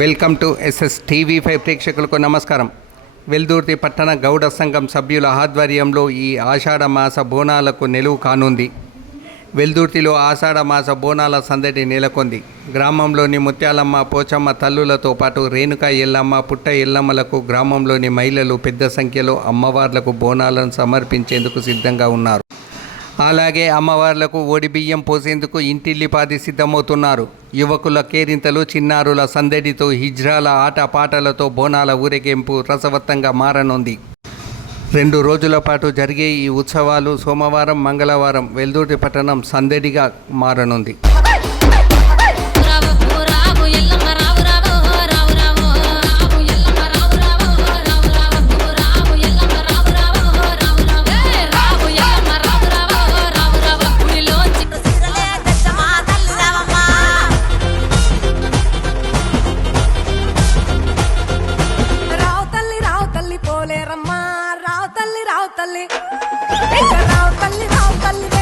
Welcome to SS TV5 ప్రేక్షకులకు నమస్కారం. వెల్దుర్తి పట్టణ గౌడ సంఘం సభ్యుల ఆధ్వర్యంలో ఈ ఆషాఢ మాస బోనాలకు నిలువు కానుంది. వెల్దుర్తిలో ఆషాఢ మాస బోనాల సందడి నెలకొంది. గ్రామంలోని ముత్యాలమ్మ, పోచమ్మ తల్లులతో పాటు రేణుక ఎల్లమ్మ, పుట్ట ఎల్లమ్మలకు గ్రామంలోని మహిళలు పెద్ద సంఖ్యలో అమ్మవార్లకు బోనాలను సమర్పించేందుకు సిద్ధంగా ఉన్నారు. అలాగే అమ్మవార్లకు ఓడిబియ్యం పోసేందుకు ఇంటిల్లిపాది సిద్ధమవుతున్నారు. యువకుల కేరింతలు, చిన్నారుల సందడితో, హిజ్రాల ఆటపాటలతో బోనాల ఊరేగింపు రసవత్తంగా మారనుంది. 2 రోజుల పాటు జరిగే ఈ ఉత్సవాలు సోమవారం, మంగళవారం వెల్దుర్తి పట్టణం సందడిగా మారనుంది. రావు తల్లి